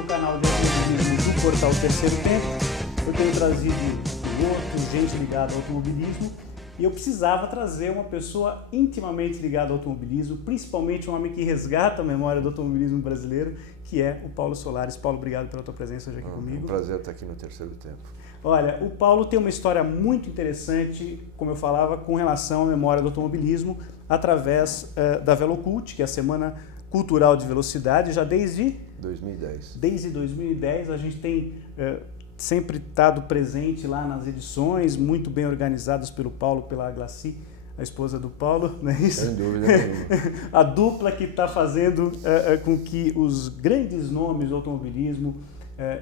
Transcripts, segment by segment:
no canal de automobilismo do Portal Terceiro Tempo. Eu tenho trazido pilotos, gente ligada ao automobilismo, e eu precisava trazer uma pessoa intimamente ligada ao automobilismo, principalmente um homem que resgata a memória do automobilismo brasileiro, que é o Paulo Solares. Paulo, obrigado pela tua presença hoje aqui comigo. É um prazer estar aqui no Terceiro Tempo. Olha, o Paulo tem uma história muito interessante, como eu falava, com relação à memória do automobilismo, através da Velocult, que é a Semana Cultural de Velocidade, já desde 2010. Desde 2010 a gente tem sempre estado presente lá nas edições, muito bem organizadas pelo Paulo, pela Glaci, a esposa do Paulo, não é isso? Sem dúvida nenhuma. A dupla que está fazendo com que os grandes nomes do automobilismo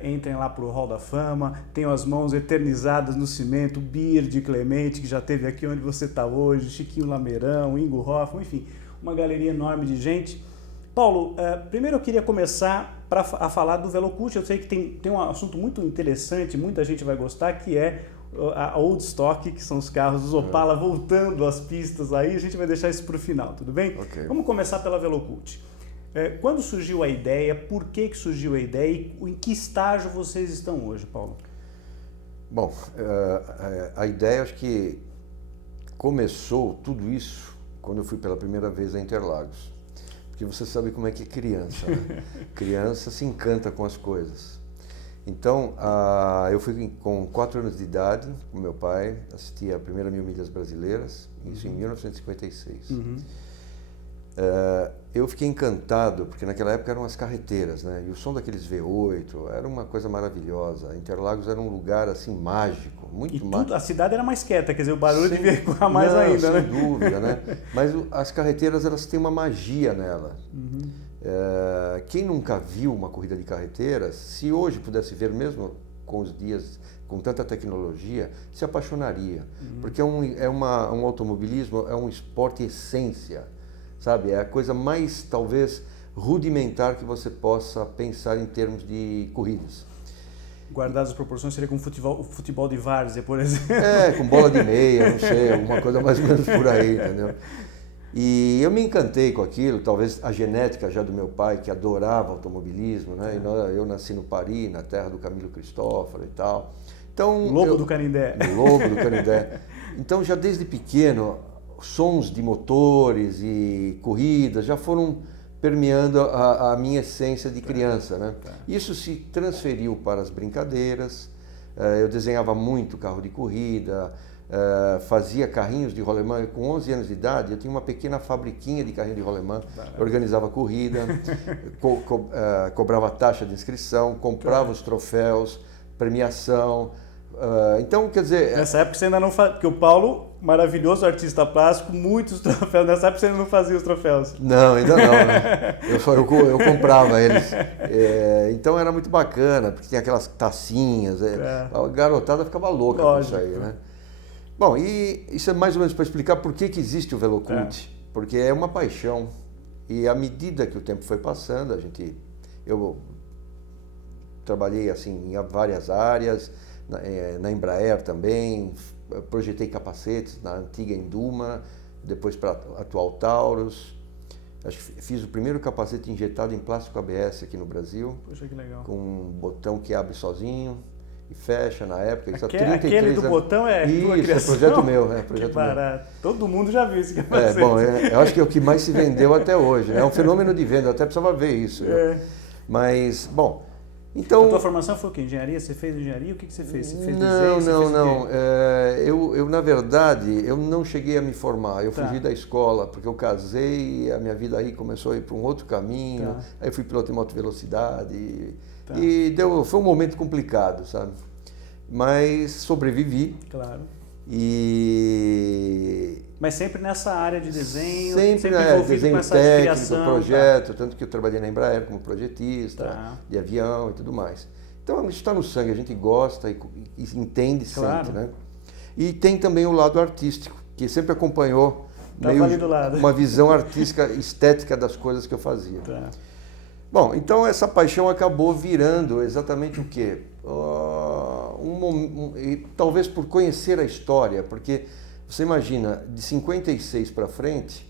entrem lá para o Hall da Fama, tenham as mãos eternizadas no cimento, Bird Clemente, que já esteve aqui onde você está hoje, Chiquinho Lameirão, Ingo Hoffmann, enfim, uma galeria enorme de gente. Paulo, primeiro eu queria começar a falar do Velocult. Eu sei que tem um assunto muito interessante, muita gente vai gostar, que é a Old Stock, que são os carros dos Opala voltando às pistas aí. A gente vai deixar isso para o final, tudo bem? Okay. Vamos começar pela Velocult. Quando surgiu a ideia, por que surgiu a ideia e em que estágio vocês estão hoje, Paulo? Bom, a ideia, acho que começou tudo isso quando eu fui pela primeira vez a Interlagos. Porque você sabe como é que é criança, né? Criança se encanta com as coisas. Então, eu fui com 4 anos de idade, com meu pai, assisti a primeira 1000 milhas brasileiras, isso em 1956. Eu fiquei encantado, porque naquela época eram as carreteiras, né? E o som daqueles V8 era uma coisa maravilhosa. Interlagos era um lugar assim mágico, muito mágico. A cidade era mais quieta, quer dizer, o barulho devia ecoar mais ainda, né? Sem dúvida, né? Mas as carreteiras, elas têm uma magia nela. Quem nunca viu uma corrida de carreteiras, se hoje pudesse ver mesmo com os dias, com tanta tecnologia, se apaixonaria. Porque um automobilismo, é um esporte essência. Sabe, é a coisa mais, talvez, rudimentar que você possa pensar em termos de corridas. Guardadas as proporções, seria com o futebol de várzea, por exemplo. Com bola de meia, não sei, alguma coisa mais ou menos por aí, entendeu? E eu me encantei com aquilo, talvez a genética já do meu pai, que adorava automobilismo, né? E eu nasci no Paris, na terra do Camilo Cristófaro e tal. Então, Lobo do Canindé. Lobo do Canindé. Então, já desde pequeno, sons de motores e corridas já foram permeando a minha essência de criança, né? Isso se transferiu para as brincadeiras. Eu desenhava muito carro de corrida, fazia carrinhos de rolemã. Com 11 anos de idade, eu tinha uma pequena fabriquinha de carrinho de rolemã, organizava corrida, cobrava taxa de inscrição, comprava os troféus, premiação. Então, quer dizer... Nessa época você ainda não fazia, porque o Paulo, maravilhoso artista plástico, muitos troféus, nessa época você ainda não fazia os troféus. Não, ainda não, né? Eu comprava eles. Então era muito bacana, porque tinha aquelas tacinhas, a garotada ficava louca com isso aí, né? Bom, e isso é mais ou menos para explicar por que existe o Velocult, porque é uma paixão, e à medida que o tempo foi passando, eu trabalhei assim em várias áreas, na Embraer também, projetei capacetes na antiga Enduma, depois para a atual Taurus. Acho que fiz o primeiro capacete injetado em plástico ABS aqui no Brasil. Poxa, que legal. Com um botão que abre sozinho e fecha na época. Isso Aquele do botão é tua criação? Isso, é projeto meu. Projeto que barato. Meu. Todo mundo já viu esse capacete. Eu acho que é o que mais se vendeu até hoje, né? É um fenômeno de venda, eu até precisava ver isso. Mas, bom... Então, a tua formação foi o quê? Engenharia? Você fez engenharia? O que você fez? Você fez não, desenho? Não. Eu, na verdade, eu não cheguei a me formar. Eu fugi da escola, porque eu casei e a minha vida aí começou a ir para um outro caminho. Aí eu fui piloto em moto velocidade e foi um momento complicado, sabe? Mas sobrevivi. Claro. Mas sempre nessa área de desenho, sempre envolvido desenho com essa técnico, criação, projeto, tanto que eu trabalhei na Embraer como projetista de avião e tudo mais. Então isso está no sangue, a gente gosta e entende, sente, né? E tem também o lado artístico, que sempre acompanhou uma visão artística, estética das coisas que eu fazia. Bom, então essa paixão acabou virando exatamente o quê? Talvez por conhecer a história, porque você imagina, de 56 para frente,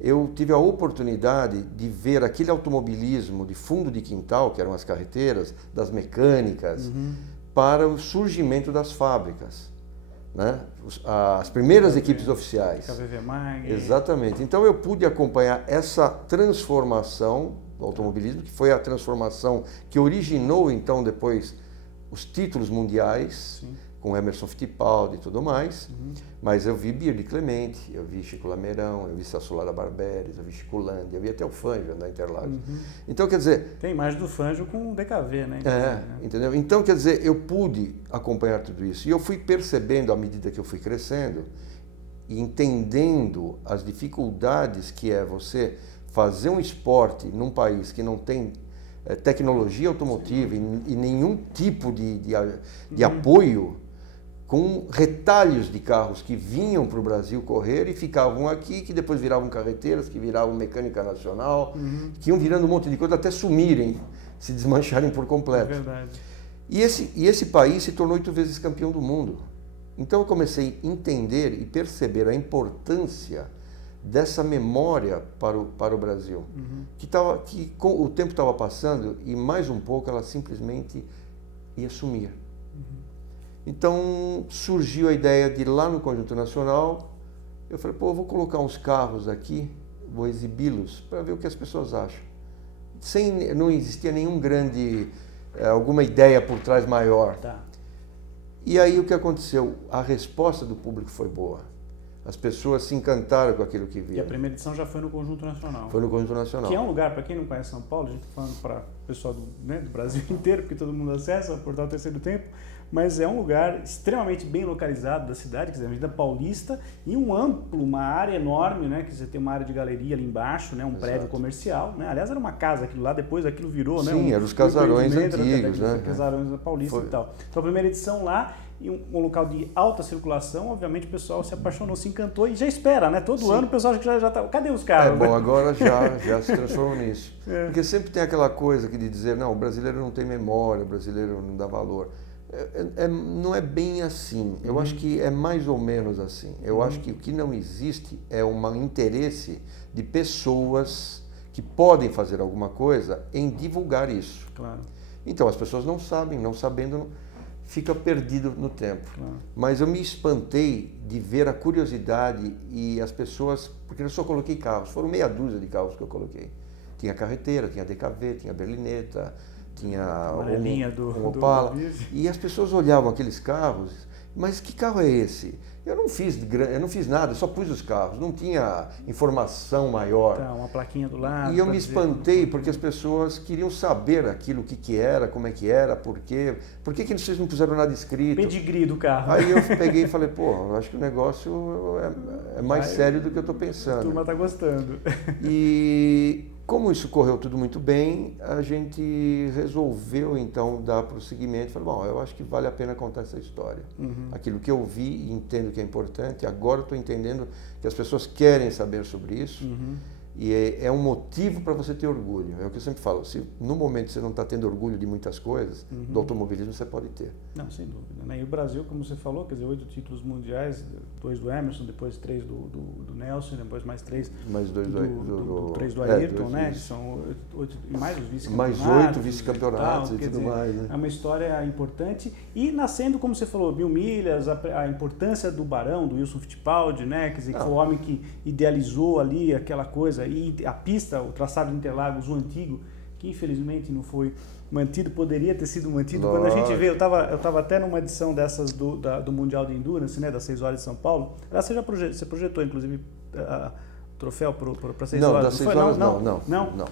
eu tive a oportunidade de ver aquele automobilismo de fundo de quintal, que eram as carreteiras, das mecânicas, para o surgimento das fábricas, né? As primeiras equipes oficiais. KVV Mag. Exatamente. Então eu pude acompanhar essa transformação do automobilismo, que foi a transformação que originou então depois os títulos mundiais. Sim. Com Emerson Fittipaldi e tudo mais, mas eu vi Birdi Clemente, eu vi Chico Lameirão, eu vi Sassulara Barberis, eu vi Chico Landi, eu vi até o Fangio da Interlagos. Então, quer dizer... Tem imagem do Fangio com o DKV, né? Entendeu? Então, quer dizer, eu pude acompanhar tudo isso. E eu fui percebendo, à medida que eu fui crescendo, e entendendo as dificuldades que é você fazer um esporte num país que não tem tecnologia automotiva e nenhum tipo de apoio, com retalhos de carros que vinham para o Brasil correr e ficavam aqui, que depois viravam carreteiras, que viravam mecânica nacional, que iam virando um monte de coisa até sumirem, se desmancharem por completo. É verdade. E esse país se tornou 8 vezes campeão do mundo. Então eu comecei a entender e perceber a importância dessa memória para o Brasil, que com o tempo estava passando e mais um pouco ela simplesmente ia sumir. Então surgiu a ideia de ir lá no Conjunto Nacional, eu falei, pô, eu vou colocar uns carros aqui, vou exibi-los para ver o que as pessoas acham. Não existia nenhum alguma ideia por trás maior. Tá. E aí o que aconteceu? A resposta do público foi boa. As pessoas se encantaram com aquilo que viram. E a primeira edição já foi no Conjunto Nacional. Foi no Conjunto Nacional. Que é um lugar, para quem não conhece São Paulo, a gente está falando para o pessoal do Brasil inteiro, porque todo mundo acessa o Portal Terceiro Tempo, mas é um lugar extremamente bem localizado da cidade, quer dizer, a Avenida Paulista, e uma área enorme, né? Quer dizer, tem uma área de galeria ali embaixo, né? Prédio comercial, né? Aliás, era uma casa aquilo lá, depois aquilo virou, né? Sim, eram os casarões antigos, né? Casarões da Paulista e tal. Então a primeira edição lá, em um local de alta circulação, obviamente o pessoal se apaixonou, se encantou e já espera, né? Todo ano o pessoal acha que já tá... Cadê os carros? Bom, agora já se transformou nisso. Porque sempre tem aquela coisa de dizer, não, o brasileiro não tem memória, o brasileiro não dá valor. Não é bem assim. Eu acho que é mais ou menos assim. Eu acho que o que não existe é um interesse de pessoas que podem fazer alguma coisa em divulgar isso. Claro. Então as pessoas não sabem, não sabendo, fica perdido no tempo. Claro. Mas eu me espantei de ver a curiosidade e as pessoas, porque eu só coloquei carros, foram meia dúzia de carros que eu coloquei. Tinha carreteira, tinha DKV, tinha berlineta, tinha um Opala, e as pessoas olhavam aqueles carros, mas que carro é esse? Eu não fiz nada, só pus os carros, não tinha informação maior. Tá, uma plaquinha do lado. E eu me espantei porque as pessoas queriam saber aquilo, o que era, como é que era, por quê vocês não puseram nada escrito. Pedigree do carro. Aí eu peguei e falei, pô, acho que o negócio é mais sério do que eu estou pensando. A turma está gostando. E como isso correu tudo muito bem, a gente resolveu então dar prosseguimento. Falei, bom, eu acho que vale a pena contar essa história. Aquilo que eu vi e entendo que é importante, agora estou entendendo que as pessoas querem saber sobre isso. E é um motivo para você ter orgulho. É o que eu sempre falo, se no momento você não está tendo orgulho de muitas coisas, do automobilismo você pode ter. Não, sem dúvida. Né? E o Brasil, como você falou, quer dizer, 8 títulos mundiais, 2 do Emerson, depois 3 do Nelson, depois mais 3 3 do Ayrton, né? Que são 8, e mais os vice-campeonatos. Mais 8 vice-campeonatos e tudo mais. Né? É uma história importante. E nascendo, como você falou, 1000 milhas, a importância do Barão, do Wilson Fittipaldi, né? Quer dizer, que foi o homem que idealizou ali aquela coisa. E a pista, o traçado de Interlagos, o antigo, que infelizmente não foi mantido, poderia ter sido mantido. Lógico. Quando a gente vê, eu estava até numa edição dessas do Mundial de Endurance, né, das 6 horas de São Paulo. Você projetou, inclusive, o troféu para 6 horas? Das 6 horas não.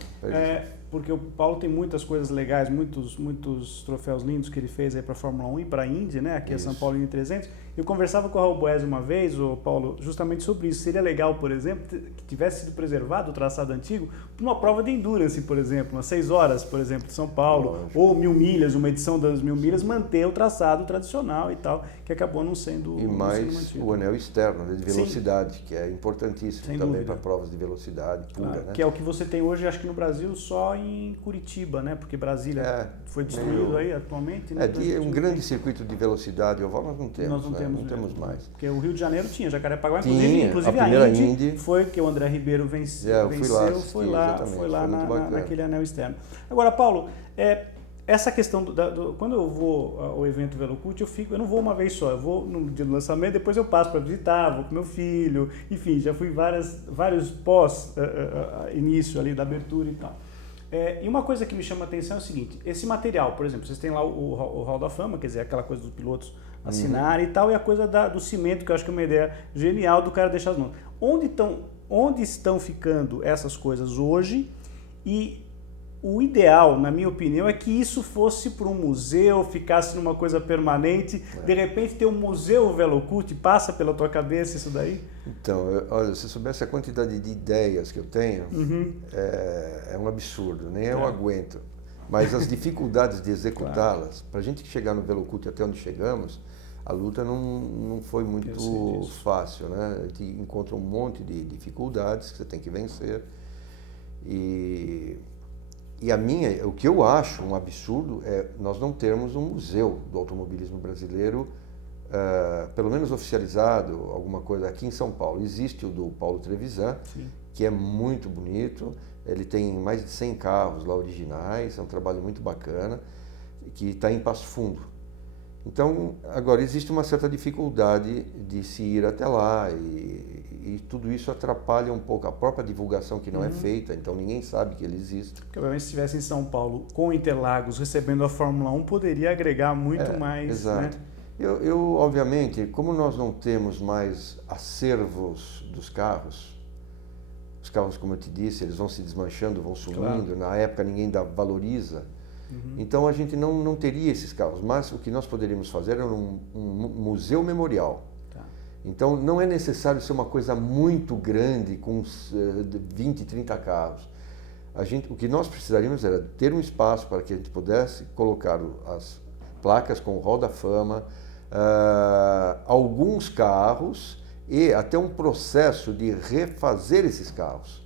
Porque o Paulo tem muitas coisas legais, muitos troféus lindos que ele fez aí para a Fórmula 1 e para a Indy, né? Aqui é São Paulo Indy 300. Eu conversava com o Raul Boesio uma vez, o Paulo, justamente sobre isso. Seria legal, por exemplo, que tivesse sido preservado o traçado antigo para uma prova de endurance, por exemplo, umas 6 horas, por exemplo, de São Paulo, lógico. Ou 1000 milhas, uma edição das 1000 milhas, manter o traçado tradicional e tal, que acabou não sendo E mais mantido. O anel externo, né, de velocidade, sim, que é importantíssimo sem também para provas de velocidade pura. Claro, né? Que é o que você tem hoje, acho que no Brasil, só em Curitiba, né? Porque Brasília foi destruído aí atualmente. Né? Um grande circuito de velocidade oval nós não temos. não temos mais. Porque o Rio de Janeiro tinha Jacarepaguá, inclusive a Indy foi que o André Ribeiro venceu, foi lá naquele anel externo. Agora, Paulo, essa questão quando eu vou ao evento Velocult, eu não vou uma vez só, eu vou no dia do lançamento, depois eu passo para visitar, vou com meu filho, enfim, já fui vários pós-início ali da abertura e tal. E uma coisa que me chama a atenção é o seguinte, esse material, por exemplo, vocês têm lá o Hall da Fama, quer dizer, aquela coisa dos pilotos assinarem e tal, e a coisa do cimento, que eu acho que é uma ideia genial do cara deixar as mãos. Onde estão ficando essas coisas hoje? E o ideal, na minha opinião, é que isso fosse para um museu, ficasse numa coisa permanente. De repente ter um museu Velocult, passa pela tua cabeça isso daí? Então, olha, se soubesse a quantidade de ideias que eu tenho, é um absurdo, nem eu aguento. Mas as dificuldades de executá-las, para a gente chegar no Velocult até onde chegamos, a luta não foi muito fácil, né? A gente encontra um monte de dificuldades que você tem que vencer. E o que eu acho um absurdo é nós não termos um museu do automobilismo brasileiro, pelo menos oficializado, alguma coisa aqui em São Paulo. Existe o do Paulo Trevisan, que é muito bonito, ele tem mais de 100 carros lá originais, é um trabalho muito bacana, que está em Passo Fundo. Então, agora, existe uma certa dificuldade de se ir até lá e tudo isso atrapalha um pouco a própria divulgação que não é feita, então ninguém sabe que ele existe. Porque, obviamente, se estivesse em São Paulo com Interlagos recebendo a Fórmula 1, poderia agregar muito mais. Exato. Né? Eu, obviamente, como nós não temos mais acervos dos carros, os carros, como eu te disse, eles vão se desmanchando, vão sumindo, na época ninguém valoriza. Então a gente não teria esses carros, mas o que nós poderíamos fazer era um museu memorial. Então não é necessário ser uma coisa muito grande com 20, 30 carros. O que nós precisaríamos era ter um espaço para que a gente pudesse colocar as placas com o Hall da Fama, alguns carros e até um processo de refazer esses carros.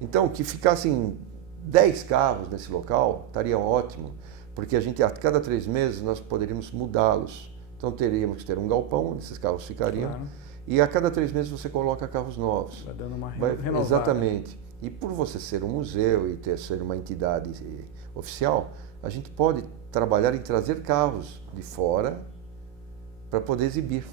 Então que ficassem 10 carros nesse local, estaria ótimo, porque a cada 3 meses nós poderíamos mudá-los. Então teríamos que ter um galpão onde esses carros ficariam, e a cada 3 meses você coloca carros novos. Vai dando uma renovada. Exatamente. E por você ser um museu e ser uma entidade oficial, a gente pode trabalhar em trazer carros de fora para poder exibir.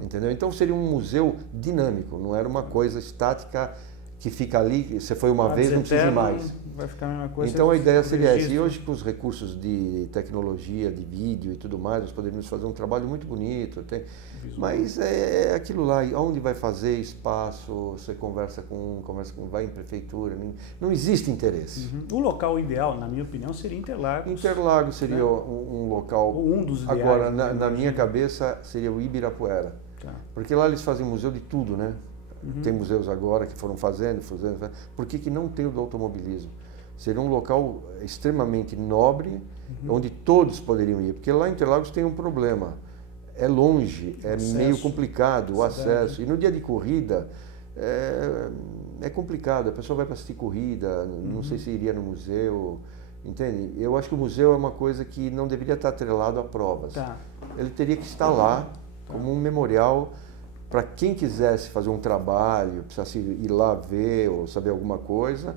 Entendeu? Então seria um museu dinâmico, não era uma coisa estática que fica ali, você foi uma vez, não precisa ir mais. Vai ficar a mesma coisa. Então a ideia seria essa. E hoje com os recursos de tecnologia, de vídeo e tudo mais, nós poderíamos fazer um trabalho muito bonito. Mas é aquilo lá, onde vai fazer espaço, você conversa com vai em prefeitura, não existe interesse. O local ideal, na minha opinião, seria Interlagos. Interlagos seria um local... Um dos ideais. Agora, na minha cabeça, seria o Ibirapuera. Porque lá eles fazem museu de tudo, né? Tem museus agora que foram fazendo. Por que não tem o do automobilismo? Seria um local extremamente nobre, onde todos poderiam ir. Porque lá em Interlagos tem um problema. É longe, meio complicado o acesso. E no dia de corrida é complicado. A pessoa vai para assistir corrida, não sei se iria no museu. Entende? Eu acho que o museu é uma coisa que não deveria estar atrelado a provas. Ele teria que estar lá como um memorial para quem quisesse fazer um trabalho, precisasse ir lá ver ou saber alguma coisa,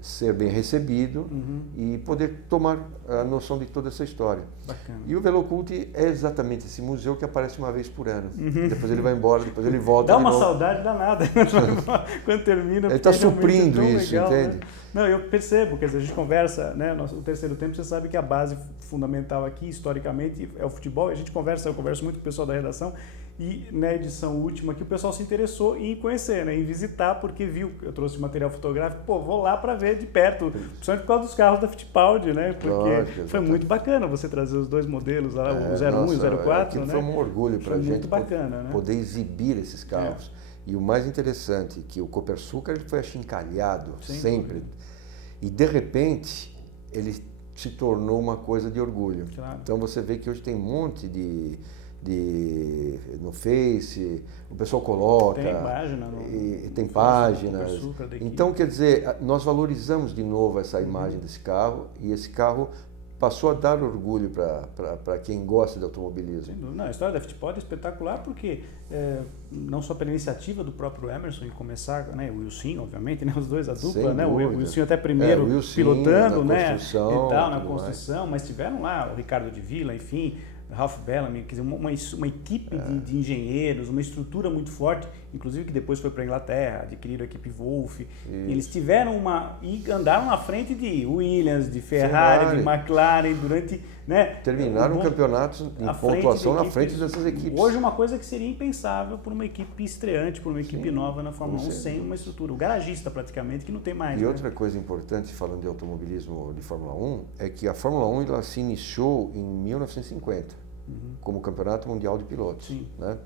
ser bem recebido e poder tomar a noção de toda essa história. Bacana. E o Velocult é exatamente esse museu que aparece uma vez por ano. Depois ele vai embora, depois ele volta. Dá uma saudade danada quando termina. Ele está suprindo isso, legal, entende? Né? Não, eu percebo, quer dizer, a gente conversa, né, o terceiro tempo, você sabe que a base fundamental aqui, historicamente, é o futebol. Eu converso muito com o pessoal da redação, e na edição última que o pessoal se interessou em conhecer, né, em visitar, porque viu, eu trouxe material fotográfico, vou lá para ver de perto, principalmente por causa dos carros da Fittipaldi, né, porque foi muito bacana você trazer os dois modelos, lá, o 01 e o 04, né? Foi um orgulho para a gente poder exibir esses carros. E o mais interessante, que o Copersucar foi achincalhado sempre, e de repente ele se tornou uma coisa de orgulho. Então você vê que hoje tem um monte no Face, o pessoal coloca, tem páginas. Então, quer dizer, nós valorizamos de novo essa imagem desse carro, e esse carro passou a dar orgulho para quem gosta de automobilismo. Não, a história da Fittipaldi é espetacular porque, não só pela iniciativa do próprio Emerson em começar, né, o Wilson, obviamente, né, os dois, a dupla, né, o Wilson até primeiro Wilson, pilotando, né, e tal, na construção, mas tiveram lá o Ricardo de Villa, enfim, Ralph Bellamy, quer dizer, uma equipe de engenheiros, uma estrutura muito forte, inclusive que depois foi para a Inglaterra, adquiriram a equipe Wolf. Eles tiveram e andaram na frente de Williams, de Ferrari, de McLaren durante, né, terminaram campeonatos em pontuação na frente dessas equipes. Hoje uma coisa que seria impensável por uma equipe estreante, por uma equipe nova na Fórmula 1, sem uma estrutura, o garagista praticamente, que não tem mais. E outra coisa importante, falando de automobilismo de Fórmula 1, é que a Fórmula 1 ela se iniciou em 1950. Como Campeonato Mundial de Pilotos. Né?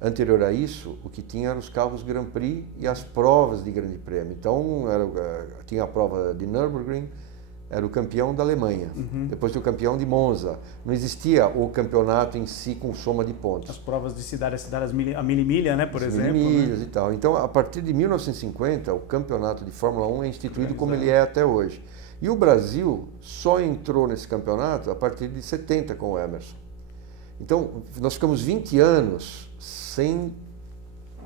Anterior a isso, o que tinha eram os carros Grand Prix e as provas de Grande Prêmio. Então, tinha a prova de Nürburgring, era o campeão da Alemanha. Depois tinha o campeão de Monza. Não existia o campeonato em si com soma de pontos. As provas de cidade a cidade, a milimilha, né, por exemplo. Milimilhas, né? E tal. Então, a partir de 1950, o campeonato de Fórmula 1 é instituído como ele é até hoje. E o Brasil só entrou nesse campeonato a partir de 70 com o Emerson. Então, nós ficamos 20 anos sem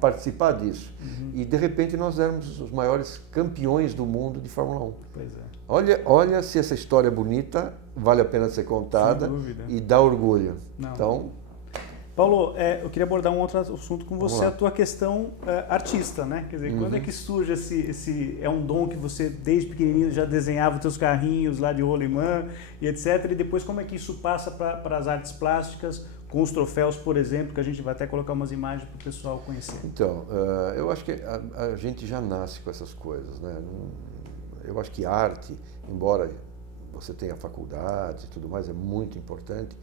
participar disso. E, de repente, nós éramos os maiores campeões do mundo de Fórmula 1. Pois é. Olha se essa história é bonita, vale a pena ser contada e dá orgulho. Não. Então, Paulo, eu queria abordar um outro assunto com você, a tua questão artista, né? Quer dizer, quando é que surge é um dom que você, desde pequenininho, já desenhava os teus carrinhos lá de rolimã e etc. E depois como é que isso passa para as artes plásticas, com os troféus, por exemplo, que a gente vai até colocar umas imagens para o pessoal conhecer? Então, eu acho que a gente já nasce com essas coisas, né? Eu acho que arte, embora você tenha faculdade e tudo mais, é muito importante,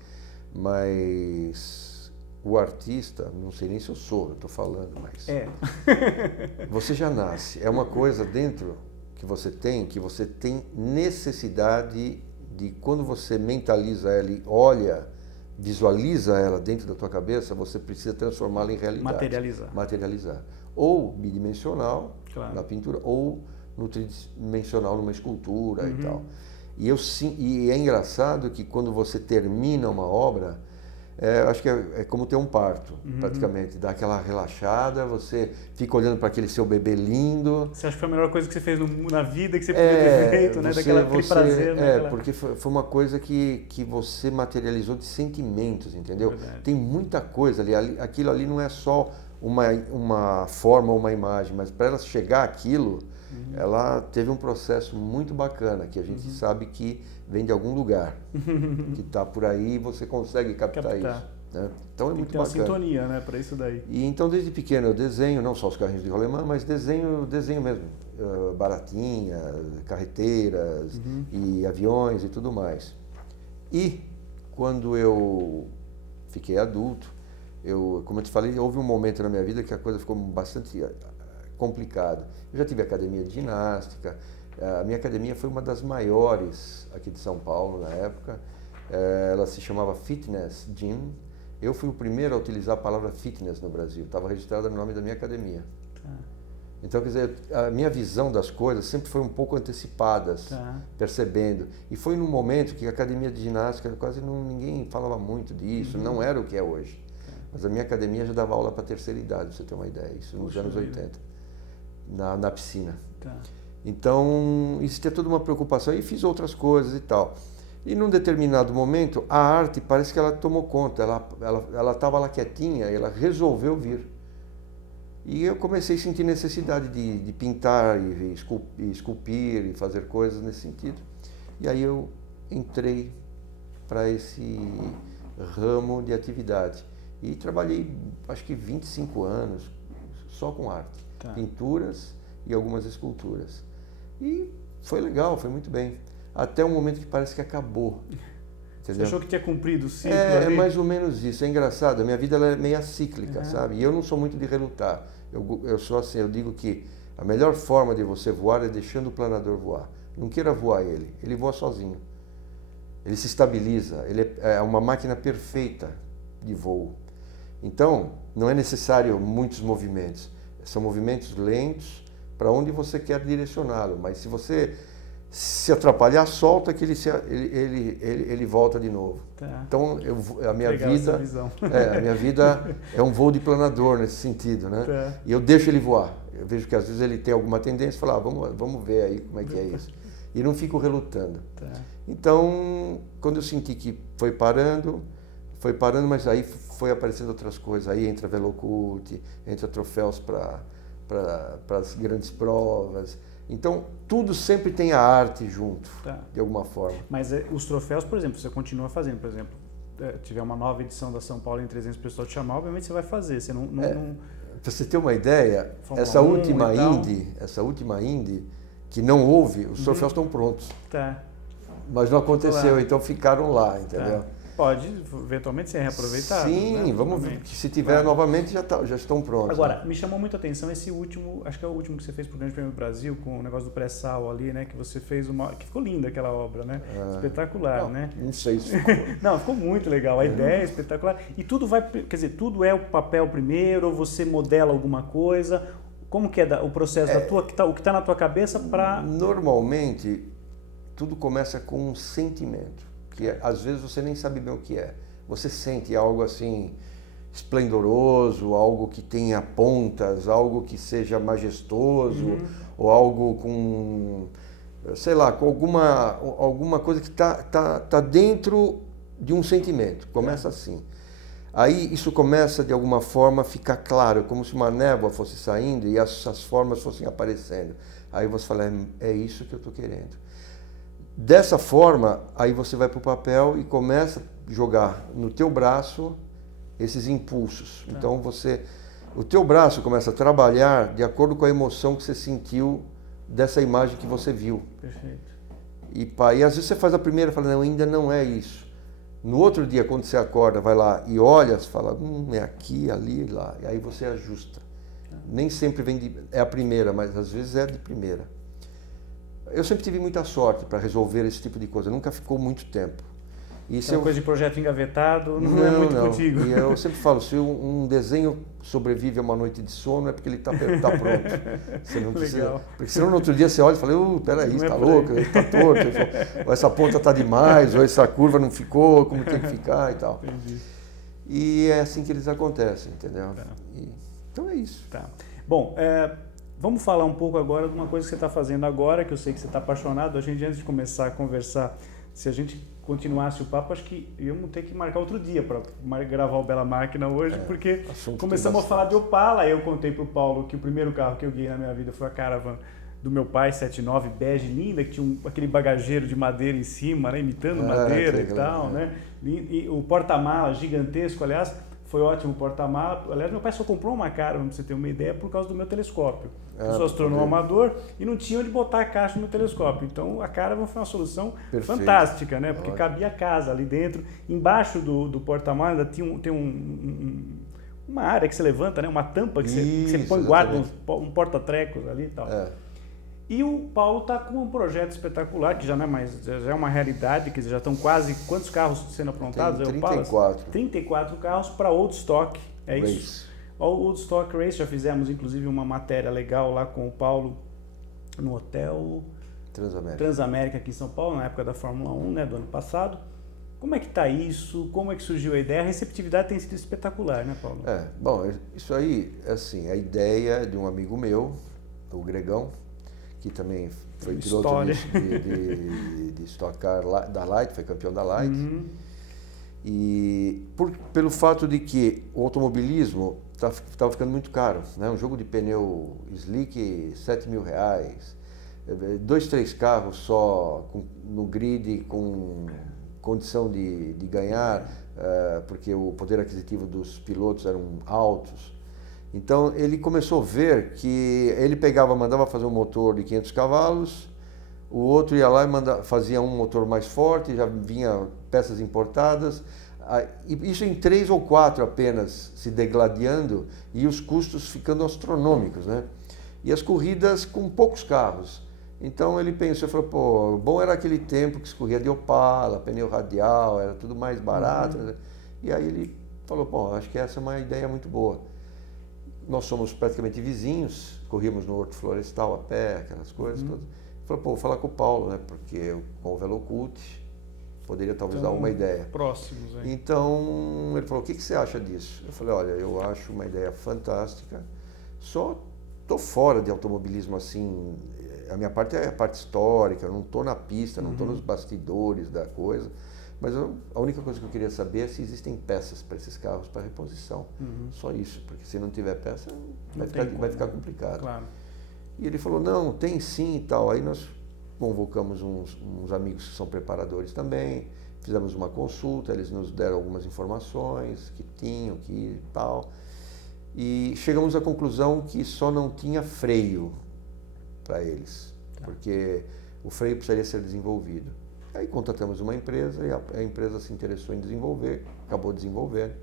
mas o artista, não sei nem se eu sou, eu estou falando, mas você já nasce. É uma coisa dentro que você tem necessidade de, quando você mentaliza ela e visualiza ela dentro da tua cabeça, você precisa transformá-la em realidade. Materializar. Ou bidimensional, na pintura, ou no tridimensional, numa escultura e tal. E é engraçado que quando você termina uma obra, acho que é como ter um parto, praticamente. Dá aquela relaxada, você fica olhando para aquele seu bebê lindo. Você acha que foi a melhor coisa que você fez na vida, que você podia ter feito, né? Aquele prazer. Porque foi uma coisa que você materializou de sentimentos, entendeu? Tem muita coisa ali. Aquilo ali não é só uma forma ou uma imagem, mas para ela chegar àquilo, ela teve um processo muito bacana, que a gente sabe que vem de algum lugar, que está por aí e você consegue captar isso. Né? Então é muito bacana. Tem uma sintonia, né, para isso daí. E então desde pequeno eu desenho, não só os carrinhos de rolemã, mas desenho mesmo, baratinhas, carreteiras e aviões e tudo mais. E quando eu fiquei adulto, como eu te falei, houve um momento na minha vida que a coisa ficou bastante complicada. Eu já tive academia de ginástica. A minha academia foi uma das maiores aqui de São Paulo na época. Ela se chamava Fitness Gym. Eu fui o primeiro a utilizar a palavra fitness no Brasil. Estava registrada no nome da minha academia. Então, quer dizer, a minha visão das coisas sempre foi um pouco antecipadas, percebendo. E foi num momento que a academia de ginástica ninguém falava muito disso, não era o que é hoje. Mas a minha academia já dava aula para a terceira idade, pra você ter uma ideia, isso nos anos 80, na piscina. Então, existia toda uma preocupação e fiz outras coisas e tal. E num determinado momento, a arte parece que ela tomou conta, ela estava lá quietinha e ela resolveu vir. E eu comecei a sentir necessidade de pintar e esculpir e fazer coisas nesse sentido. E aí eu entrei para esse ramo de atividade. E trabalhei, acho que 25 anos, só com arte. Pinturas e algumas esculturas. E foi legal, foi muito bem. Até um momento que parece que acabou. Entendeu? Você achou que tinha cumprido o ciclo? É mais ou menos isso. É engraçado, a minha vida ela é meio cíclica, sabe? E eu não sou muito de relutar. Eu sou assim, eu digo que a melhor forma de você voar é deixando o planador voar. Não queira voar ele voa sozinho. Ele se estabiliza, ele é uma máquina perfeita de voo. Então, não é necessário muitos movimentos. São movimentos lentos para onde você quer direcioná-lo. Mas se você Se atrapalhar, solta que ele volta de novo. Tá. Então, a minha vida é um voo de planador nesse sentido, né? Tá. E eu deixo ele voar. Eu vejo que às vezes ele tem alguma tendência, falar, vamos ver aí como é que é isso. E não fico relutando. Tá. Então, quando eu senti que foi parando, mas aí foi aparecendo outras coisas. Aí entra Velocult, entra troféus para as grandes provas. Então, tudo sempre tem a arte junto, tá. de alguma forma. Mas os troféus, por exemplo, você continua fazendo, por exemplo, tiver uma nova edição da São Paulo em 300 pessoas te chamar, obviamente você vai fazer, você não... Para você ter uma ideia, essa última Indy, que não houve, os troféus estão prontos. Tá. Mas não aconteceu, então ficaram lá, entendeu? Tá. Pode, eventualmente, ser reaproveitado. Sim, né? vamos ver. Se tiver novamente, já estão prontos. Agora, me chamou muito a atenção esse último, acho que é o último que você fez para o Grande Prêmio do Brasil, com o negócio do pré-sal ali, né? Que você fez que ficou linda aquela obra, né? Espetacular, não, né? Não sei se ficou. Não, ficou muito legal. A ideia é espetacular. E tudo quer dizer, tudo é o papel primeiro, ou você modela alguma coisa? Como que é o processo o que está na tua cabeça para... Normalmente, tudo começa com um sentimento, que às vezes você nem sabe bem o que é. Você sente algo assim esplendoroso, algo que tenha pontas, algo que seja majestoso, ou algo com, sei lá, com alguma coisa que tá dentro de um sentimento. Começa assim. Aí isso começa de alguma forma a ficar claro, como se uma névoa fosse saindo e essas formas fossem aparecendo. Aí você fala, é isso que eu estou querendo. Dessa forma, aí você vai para o papel e começa a jogar no teu braço esses impulsos. Tá. Então o teu braço começa a trabalhar de acordo com a emoção que você sentiu dessa imagem que você viu. Perfeito. E às vezes você faz a primeira e fala, não, ainda não é isso. No outro dia, quando você acorda, vai lá e olha, você fala, é aqui, ali, lá. E aí você ajusta. Nem sempre é a primeira, mas às vezes é de primeira. Eu sempre tive muita sorte para resolver esse tipo de coisa, nunca ficou muito tempo. Coisa de projeto engavetado não é muito contigo. E eu sempre falo, se um desenho sobrevive a uma noite de sono é porque ele está pronto. Você não precisa, legal. Porque senão no outro dia você olha e fala, peraí, está louco, está torto, ou essa ponta está demais, ou essa curva não ficou como tem que ficar e tal. Entendi. E é assim que eles acontecem, entendeu? Tá. Então é isso. Tá. Bom, vamos falar um pouco agora de uma coisa que você está fazendo agora, que eu sei que você está apaixonado. A gente, antes de começar a conversar, se a gente continuasse o papo, acho que íamos ter que marcar outro dia para gravar o Bela Máquina hoje, porque começamos a falar de Opala. Aí eu contei para o Paulo que o primeiro carro que eu guiei na minha vida foi a Caravan do meu pai, 79, bege, linda, que tinha aquele bagageiro de madeira em cima, né, imitando madeira e tal, né? E o porta-mala gigantesco, aliás, foi ótimo o porta-mala. Aliás, meu pai só comprou uma Caravan, para você ter uma ideia, por causa do meu telescópio. Eu sou astrônomo amador e não tinha onde botar a caixa no meu telescópio. Então, a Caravan foi uma solução fantástica, né? Porque cabia a casa ali dentro. Embaixo do porta-mala tem uma área que você levanta, né? Uma tampa que você põe, guarda um porta-trecos ali e tal. E o Paulo está com um projeto espetacular, que já não é mais, já é uma realidade, que já estão quase, quantos carros sendo aprontados? Tem 34. 34 carros para Woodstock, é isso? O Woodstock Race, já fizemos inclusive uma matéria legal lá com o Paulo no hotel Transamérica aqui em São Paulo, na época da Fórmula 1, né, do ano passado. Como é que está isso? Como é que surgiu a ideia? A receptividade tem sido espetacular, né, Paulo? Bom, isso aí, assim, a ideia de um amigo meu, o Gregão, que também foi piloto de Stock Car da Light, foi campeão da Light. E pelo fato de que o automobilismo estava ficando muito caro, né? Um jogo de pneu slick, R$7.000, 2, 3 carros só no grid com condição de ganhar, porque o poder aquisitivo dos pilotos eram altos. Então ele começou a ver que ele mandava fazer um motor de 500 cavalos, o outro ia lá e fazia um motor mais forte, já vinha peças importadas, e isso em 3 ou 4 apenas se degladiando e os custos ficando astronômicos, né? E as corridas com poucos carros. Então ele pensou, falou, bom era aquele tempo que escorria de Opala, pneu radial, era tudo mais barato. Né? E aí ele falou, acho que essa é uma ideia muito boa. Nós somos praticamente vizinhos, corríamos no Horto Florestal a pé, aquelas coisas todas. Falei, pô, vou falar com o Paulo, né? Porque com o Velocult poderia talvez dar uma ideia. Próximos aí. Então, ele falou, o que você acha disso? Eu falei, olha, eu acho uma ideia fantástica, só tô fora de automobilismo assim, a minha parte é a parte histórica, eu não tô na pista, não tô nos bastidores da coisa, mas a única coisa que eu queria saber é se existem peças para esses carros para reposição. Só isso, porque se não tiver peça, vai ficar complicado. Claro. E ele falou, não, tem sim e tal. Aí nós convocamos uns amigos que são preparadores também, fizemos uma consulta, eles nos deram algumas informações que tinham, que tal. E chegamos à conclusão que só não tinha freio para eles, porque o freio precisaria ser desenvolvido. Aí contatamos uma empresa e a empresa se interessou em desenvolver, acabou desenvolvendo.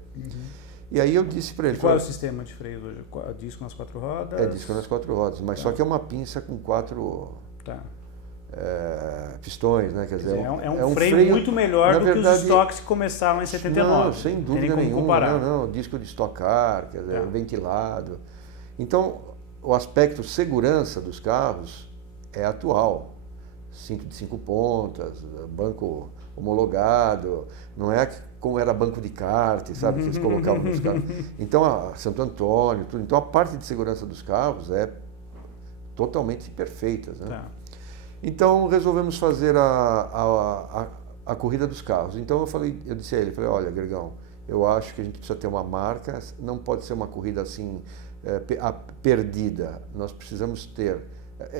E aí eu disse para ele... Qual é o sistema de freio hoje? Disco nas 4 rodas? É disco nas 4 rodas, mas só que é uma pinça com 4 pistões, né? Quer dizer, é um freio muito melhor do que os estoques que começaram em 79. Não, sem dúvida nenhuma. Não, disco de Stock Car, quer dizer, ventilado. Então, o aspecto segurança dos carros é atual. Cinto de 5 pontas, banco homologado, não é como era banco de kart, sabe, que eles colocavam nos carros. Então, Santo Antônio, tudo. Então, a parte de segurança dos carros é totalmente perfeita, né? Então, resolvemos fazer a corrida dos carros. Então, eu disse a ele, olha, Gregão, eu acho que a gente precisa ter uma marca, não pode ser uma corrida assim, perdida. Nós precisamos ter...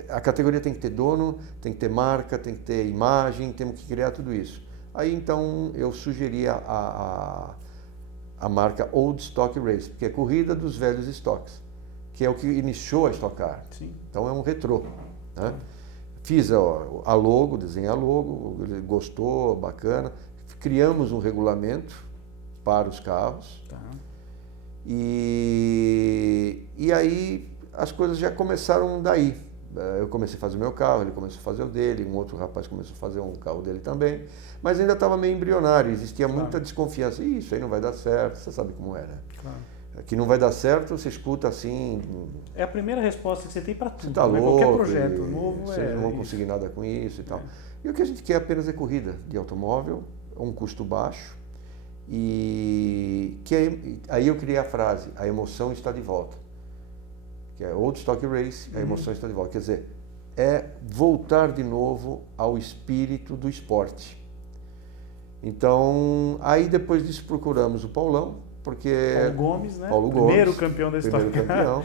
A categoria tem que ter dono, tem que ter marca, tem que ter imagem, temos que criar tudo isso. Aí, então, eu sugeri a marca Old Stock Race, porque é corrida dos velhos estoques, que é o que iniciou a Stock Car. Sim. Então, é um retrô, né? Fiz a logo, desenhei a logo, ele gostou, bacana. Criamos um regulamento para os carros. E aí as coisas já começaram daí. Eu comecei a fazer o meu carro, ele começou a fazer o dele, um outro rapaz começou a fazer um carro dele também. Mas ainda estava meio embrionário, existia muita desconfiança. Isso aí não vai dar certo, você sabe como é, né? Que não vai dar certo, você escuta assim... É a primeira resposta que você tem para tudo, você tá louco, qualquer projeto novo vocês não vão conseguir nada com isso e tal. E o que a gente quer apenas é corrida de automóvel, um custo baixo, e aí eu criei a frase, a emoção está de volta, que é Old Stock Race, a emoção está de volta. Quer dizer, é voltar de novo ao espírito do esporte. Então, aí depois disso procuramos o Paulão, porque... Paulo Gomes, né? Paulo Primeiro Gomes, campeão da história. Primeiro campeão.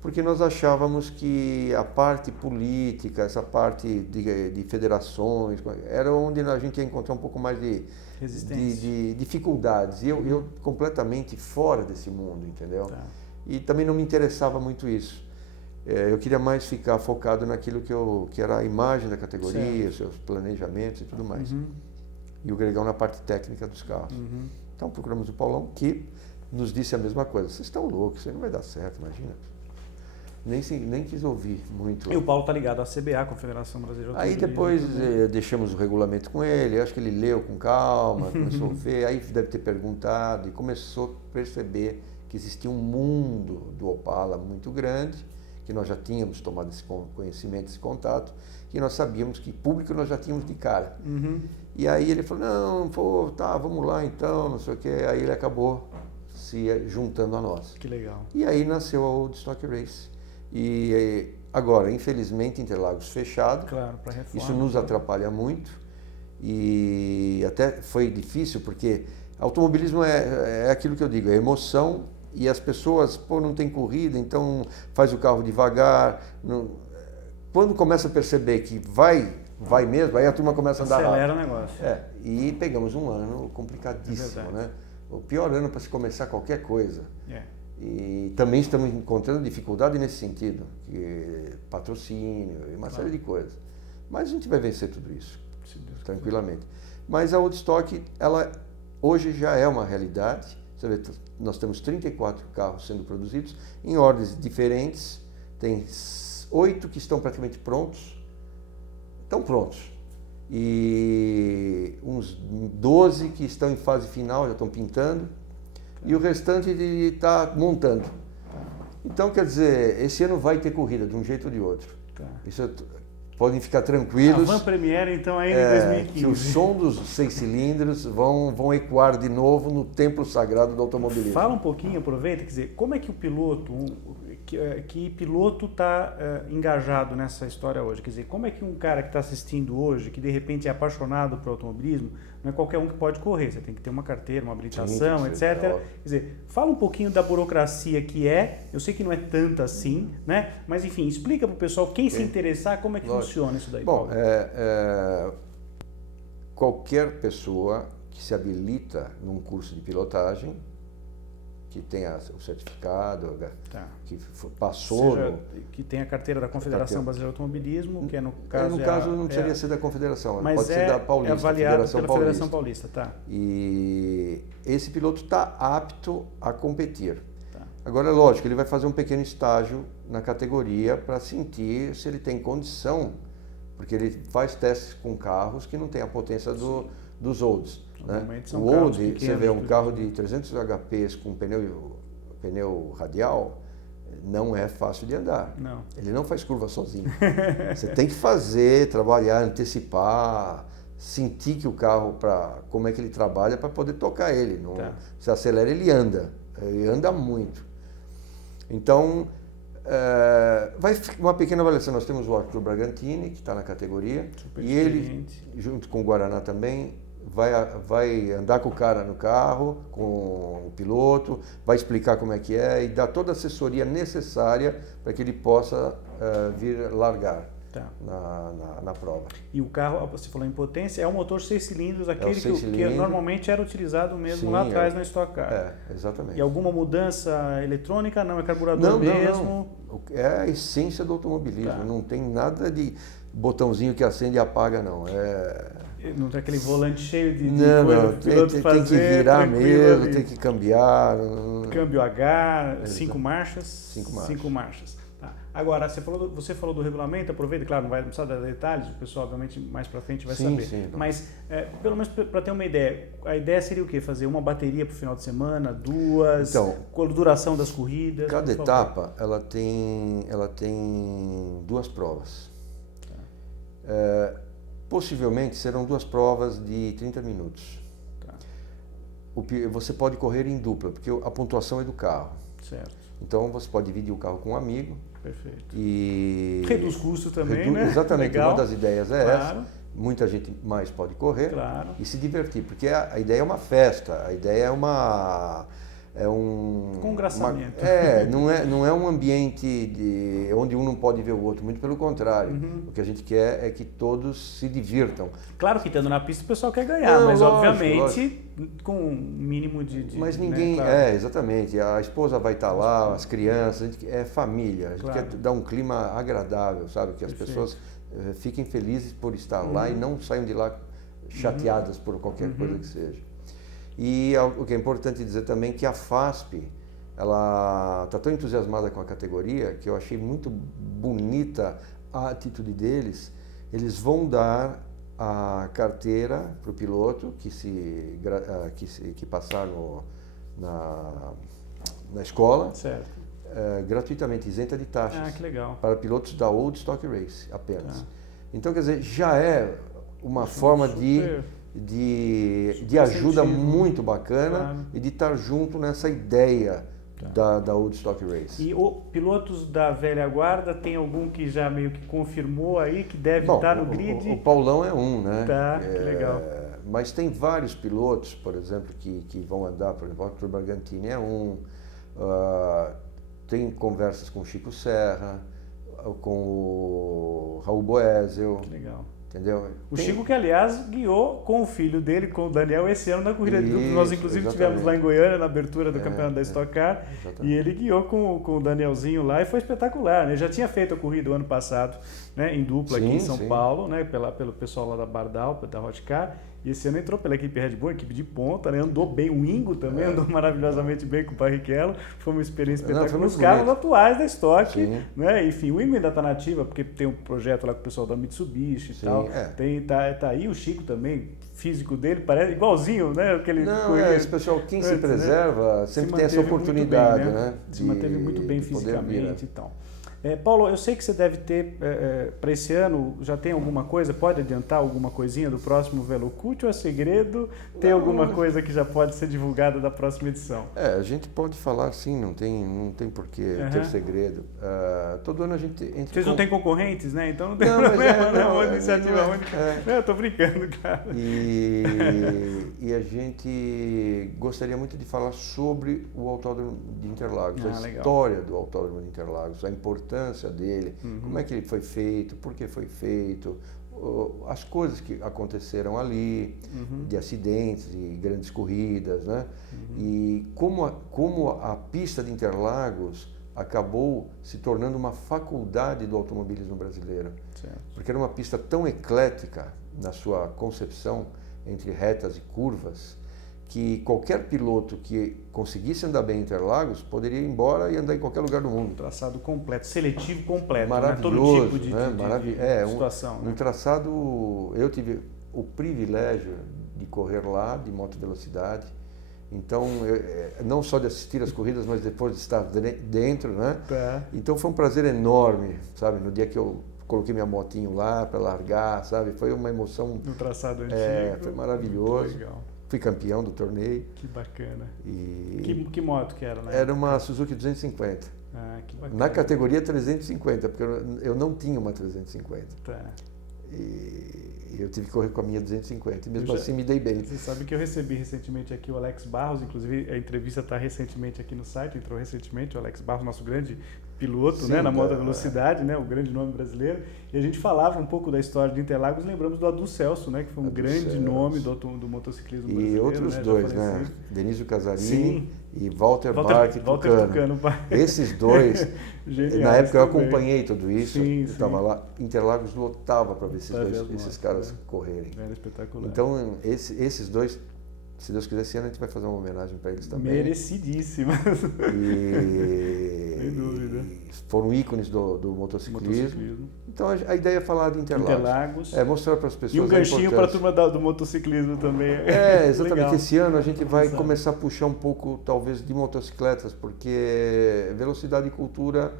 Porque nós achávamos que a parte política, essa parte de federações, era onde a gente ia encontrar um pouco mais de dificuldades. E eu completamente fora desse mundo, entendeu? E também não me interessava muito isso. Eu queria mais ficar focado naquilo que era a imagem da categoria, seus planejamentos e tudo mais. E o Gregão na parte técnica dos carros. Então procuramos o Paulão, que nos disse a mesma coisa. Vocês estão loucos, isso aí não vai dar certo, imagina. Nem quis ouvir muito. E o Paulo está ligado à CBA, Confederação Brasileira de Aí depois deixamos o regulamento com ele, acho que ele leu com calma, começou a ver, aí deve ter perguntado e começou a perceber que existia um mundo do Opala muito grande, que nós já tínhamos tomado esse conhecimento, esse contato, e nós sabíamos que público nós já tínhamos de cara. E aí ele falou, não, pô, tá, vamos lá então, não sei o quê. Aí ele acabou se juntando a nós. Que legal. E aí nasceu a Old Stock Race. E agora, infelizmente, Interlagos fechado. Claro, para reforma. Isso nos atrapalha muito. E até foi difícil, porque automobilismo é aquilo que eu digo, é emoção, e as pessoas, não tem corrida, então faz o carro devagar. Quando começa a perceber que vai mesmo, aí a turma começa a andar rápido. Acelera o negócio. E pegamos um ano complicadíssimo, né? O pior ano para se começar qualquer coisa. E também estamos encontrando dificuldade nesse sentido, que patrocínio e uma série de coisas. Mas a gente vai vencer tudo isso, tranquilamente. Mas a Old Stock, ela hoje já é uma realidade. Você vê, nós temos 34 carros sendo produzidos em ordens diferentes. Tem 8 que estão praticamente prontos. Estão prontos. E uns 12 que estão em fase final, já estão pintando. E o restante está montando. Então, quer dizer, esse ano vai ter corrida de um jeito ou de outro. Isso podem ficar tranquilos. A Van Premiere, então, ainda em 2015. Que o som dos 6 cilindros vão ecoar de novo no templo sagrado do automobilismo. Fala um pouquinho, aproveita, quer dizer, como é que o piloto, que piloto está engajado nessa história hoje? Quer dizer, como é que um cara que está assistindo hoje, que de repente é apaixonado por automobilismo, não é qualquer um que pode correr, você tem que ter uma carteira, uma habilitação, etc. Quer dizer, fala um pouquinho da burocracia que eu sei que não é tanta assim, né? Mas enfim, explica para o pessoal, quem se interessar, como é que funciona isso daí. Bom, qualquer pessoa que se habilita num curso de pilotagem, que tenha o certificado, que passou... que tem a carteira da Confederação Brasileira de Automobilismo, que é no caso... No caso não precisaria ser da Confederação, mas pode ser da Paulista, avaliado pela Federação Paulista. Tá. E esse piloto está apto a competir. Tá. Agora, é lógico, ele vai fazer um pequeno estágio na categoria para sentir se ele tem condição, porque ele faz testes com carros que não tem a potência dos olds. Né? O Old, você vê um carro de 300 HPs com pneu radial, não é fácil de andar. Não. Ele não faz curva sozinho. Você tem que fazer, trabalhar, antecipar, sentir que o carro, como é que ele trabalha para poder tocar ele. Não, se acelera, ele anda muito. Então, vai uma pequena avaliação. Nós temos o Arthur Bragantini, que está na categoria, e ele, junto com o Guaraná também, vai andar com o cara no carro, com o piloto, vai explicar como é que é e dar toda a assessoria necessária para que ele possa vir largar na prova. E o carro, você falou em potência, é um motor 6 cilindros, aquele que normalmente era utilizado mesmo lá atrás na Stock Car. Exatamente. E alguma mudança eletrônica? Não, é carburador mesmo? Não. É a essência do automobilismo, não tem nada de botãozinho que acende e apaga, não. Não tem aquele volante cheio de coisa para o piloto fazer. Tem que virar mesmo, tem que cambiar. Câmbio H, 5 marchas. 5 marchas. Tá. Agora, você falou do regulamento, aproveita, claro, não precisa dar detalhes, o pessoal obviamente mais para frente vai saber. Sim, mas, pelo menos para ter uma ideia, a ideia seria o quê? Fazer uma bateria para o final de semana, 2, então, qual a duração das corridas? Cada etapa, ela tem 2 provas. Possivelmente serão 2 provas de 30 minutos. Tá. Você pode correr em dupla, porque a pontuação é do carro. Certo. Então você pode dividir o carro com um amigo. Perfeito. E reduz custo também, né? Exatamente. Legal. Uma das ideias é essa. Muita gente mais pode correr e se divertir, porque a ideia é uma festa, a ideia é um congraçamento. Não é um ambiente onde um não pode ver o outro, muito pelo contrário. O que a gente quer é que todos se divirtam. Claro que estando na pista o pessoal quer ganhar, mas lógico, obviamente com um mínimo de mas ninguém, né, claro. Exatamente, a esposa vai estar lá, as crianças, a gente é família, a gente quer dar um clima agradável, sabe, que as pessoas fiquem felizes por estar lá e não saiam de lá chateadas por qualquer coisa que seja. E o que é importante dizer também é que a FASP, ela está tão entusiasmada com a categoria que eu achei muito bonita a atitude deles. Eles vão dar a carteira para o piloto que passar na escola, gratuitamente, isenta de taxas. Que legal. Para pilotos da Old Stock Race apenas. Então, quer dizer, já é uma forma de ajuda muito bacana e de estar junto nessa ideia da Old Stock Race. E pilotos da velha guarda, tem algum que já meio que confirmou aí que deve estar no grid? O Paulão é um, né? Que legal. Mas tem vários pilotos, por exemplo, que vão andar, por exemplo, o Arthur Bragantini é um, tem conversas com o Chico Serra, com o Raul Boesel. Que legal. Entendeu? O Chico, que aliás guiou com o filho dele, com o Daniel, esse ano na corrida de duplo. Nós inclusive tivemos lá em Goiânia, na abertura do campeonato da Stock Car, e ele guiou com o Danielzinho lá e foi espetacular, né? Já tinha feito a corrida o ano passado, né, em dupla aqui em São Paulo, né, pelo pessoal lá da Bardal, da Hot Car, e esse ano entrou pela equipe Red Bull, equipe de ponta, né? Andou bem, o Ingo também andou maravilhosamente bem com o Barrichello, foi uma experiência espetacular. Os carros atuais da Stock, né? Enfim, o Ingo ainda está na ativa, porque tem um projeto lá com o pessoal da Mitsubishi e tal. Tá aí o Chico também, físico dele, parece igualzinho, né? Esse pessoal, quem se preserva, sempre tem essa oportunidade, bem, né? Se manteve muito bem fisicamente e tal. Paulo, eu sei que você deve ter, para esse ano, já tem alguma coisa? Pode adiantar alguma coisinha do próximo VeloCult ou é segredo? Tem alguma coisa que já pode ser divulgada da próxima edição? A gente pode falar sim, não tem por que ter segredo. Todo ano a gente entra. Vocês não têm concorrentes, né? Então não tem problema, não é uma iniciativa única. Não, eu tô brincando, cara. E a gente gostaria muito de falar sobre o Autódromo de Interlagos, a história do Autódromo de Interlagos, a importância dele, como é que ele foi feito, por que foi feito, as coisas que aconteceram ali, de acidentes, de grandes corridas, né? E como a pista de Interlagos acabou se tornando uma faculdade do automobilismo brasileiro. Certo. Porque era uma pista tão eclética na sua concepção, entre retas e curvas, que qualquer piloto que conseguisse andar bem em Interlagos poderia ir embora e andar em qualquer lugar do mundo. Traçado completo, seletivo completo, maravilhoso, né? Todo tipo de situação. Um traçado, eu tive o privilégio de correr lá, de moto velocidade, então, não só de assistir as corridas, mas depois de estar dentro, né? Então foi um prazer enorme, sabe? No dia que eu coloquei minha motinho lá para largar, sabe? Foi uma emoção... No traçado antigo. Foi maravilhoso. Legal. Fui campeão do torneio. Que bacana. Que moto que era, né? Era uma Suzuki 250. Que bacana. Na categoria 350, porque eu não tinha uma 350. E eu tive que correr com a minha 250, e mesmo assim me dei bem. Você sabe que eu recebi recentemente aqui o Alex Barros, inclusive a entrevista está recentemente aqui no site, entrou recentemente o Alex Barros, nosso grande piloto, né, na moda velocidade, né, o grande nome brasileiro, e a gente falava um pouco da história de Interlagos, lembramos do Adu Celso, né, que foi um grande nome do motociclismo brasileiro. E outros dois, né, Denísio Casarini e Walter Tucano. Esses dois, na época eu acompanhei tudo isso, eu estava lá, Interlagos lotava para ver esses caras correrem. Era espetacular. Então, esses dois, se Deus quiser, esse ano a gente vai fazer uma homenagem para eles também. Merecidíssima. Sem dúvida. Foram ícones do motociclismo. Então a ideia é falar de Interlagos. Mostrar para as pessoas. E um ganchinho para a turma do motociclismo também. Exatamente. Legal. Esse ano a gente vai começar a puxar um pouco, talvez, de motocicletas, porque velocidade e cultura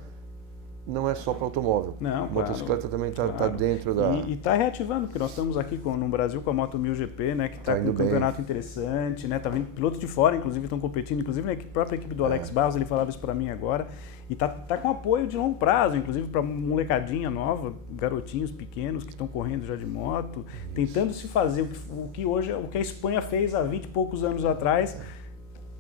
não é só para automóvel. Não, motocicleta também está dentro da... E está reativando, porque nós estamos aqui no Brasil com a Moto 1000 GP, né, que está com um campeonato interessante, né, tá vindo pilotos de fora, inclusive, estão competindo, inclusive a própria equipe do Alex Barros, ele falava isso para mim agora, e tá com apoio de longo prazo, inclusive para molecadinha nova, garotinhos pequenos que estão correndo já de moto, tentando se fazer o que a Espanha fez há 20 e poucos anos atrás.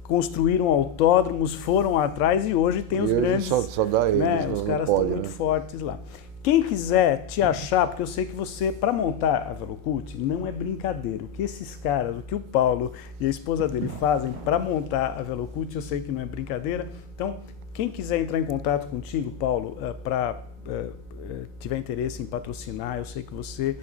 Construíram autódromos, foram atrás e hoje tem os grandes... Só dá eles, né? Os caras estão muito fortes lá. Quem quiser te achar, porque eu sei que você, para montar a VeloCult, não é brincadeira. O que esses caras, o que o Paulo e a esposa dele fazem para montar a VeloCult, eu sei que não é brincadeira. Então, quem quiser entrar em contato contigo, Paulo, para tiver interesse em patrocinar, eu sei que você...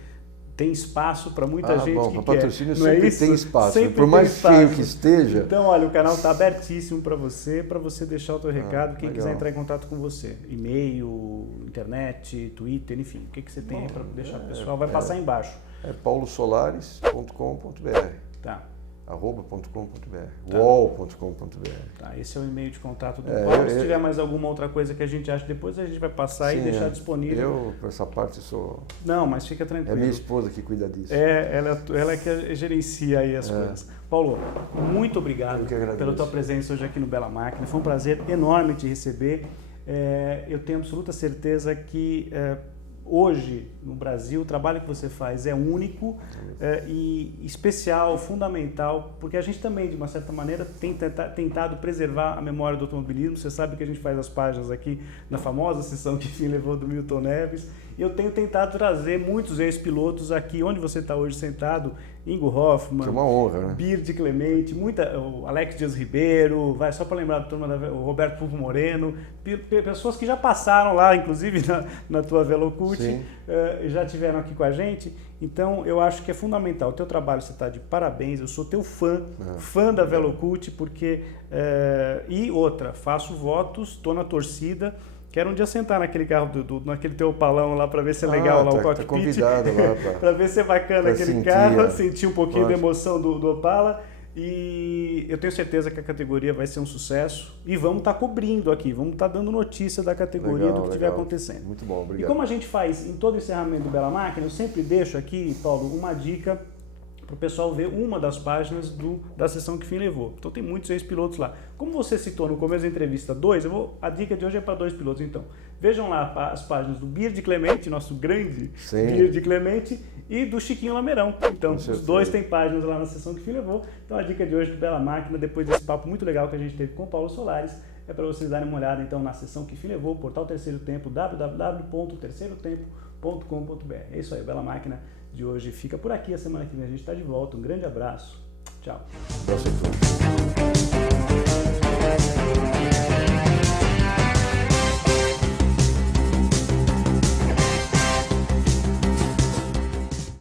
tem espaço para muita gente que quer. Patrocínio sempre tem espaço, por mais feio que esteja. Então, olha, o canal está abertíssimo para você deixar o teu recado, quem quiser entrar em contato com você. E-mail, internet, Twitter, enfim. O que você tem aí para deixar o pessoal? Vai passar embaixo. É paulosolares.com.br. Tá. @.com.br, wall.com.br. Tá, esse é o e-mail de contato do Paulo. Se tiver mais alguma outra coisa que a gente acha, depois a gente vai passar e deixar disponível. Eu, por essa parte, sou... Não, mas fica tranquilo. É minha esposa que cuida disso. Ela é que gerencia aí as coisas. Paulo, muito obrigado pela tua presença hoje aqui no Bela Máquina. Foi um prazer enorme te receber. Eu tenho absoluta certeza que... hoje, no Brasil, o trabalho que você faz é único e especial, fundamental, porque a gente também, de uma certa maneira, tem tentado preservar a memória do automobilismo. Você sabe que a gente faz as páginas aqui na famosa sessão que enfim levou do Milton Neves. E eu tenho tentado trazer muitos ex-pilotos aqui, onde você está hoje sentado, Ingo Hoffmann, que é uma honra, né? Bird Clemente, o Alex Dias Ribeiro, só para lembrar da turma, o Roberto Pulpo Moreno, pessoas que já passaram lá, inclusive na tua VeloCult, já estiveram aqui com a gente. Então, eu acho que é fundamental. O teu trabalho, você está de parabéns, eu sou teu fã da VeloCult, porque... e outra, faço votos, estou na torcida. Quero um dia sentar naquele carro, naquele teu Opalão lá para ver se é legal lá o cockpit. Convidado lá para ver se é bacana aquele carro, sentir um pouquinho da emoção do Opala E eu tenho certeza que a categoria vai ser um sucesso e vamos estar cobrindo aqui, vamos estar dando notícia da categoria, legal, do que estiver acontecendo. Muito bom, obrigado. E como a gente faz em todo o encerramento do Bela Máquina, eu sempre deixo aqui, Paulo, uma dica para o pessoal ver uma das páginas da sessão que fim levou. Então tem muitos ex-pilotos lá. Como você citou no começo da entrevista a dica de hoje é para 2 pilotos, então. Vejam lá as páginas do Beard Clemente, nosso grande Beard Clemente, e do Chiquinho Lameirão. Então, os dois têm páginas lá na sessão que fim levou. Então a dica de hoje do Bela Máquina, depois desse papo muito legal que a gente teve com o Paulo Solares, é para vocês darem uma olhada então na sessão que fim levou, portal Terceiro Tempo, www.terceirotempo.com.br. É isso aí, Bela Máquina de hoje fica por aqui. A semana que vem a gente está de volta. Um grande abraço. Tchau. Abraço a todos.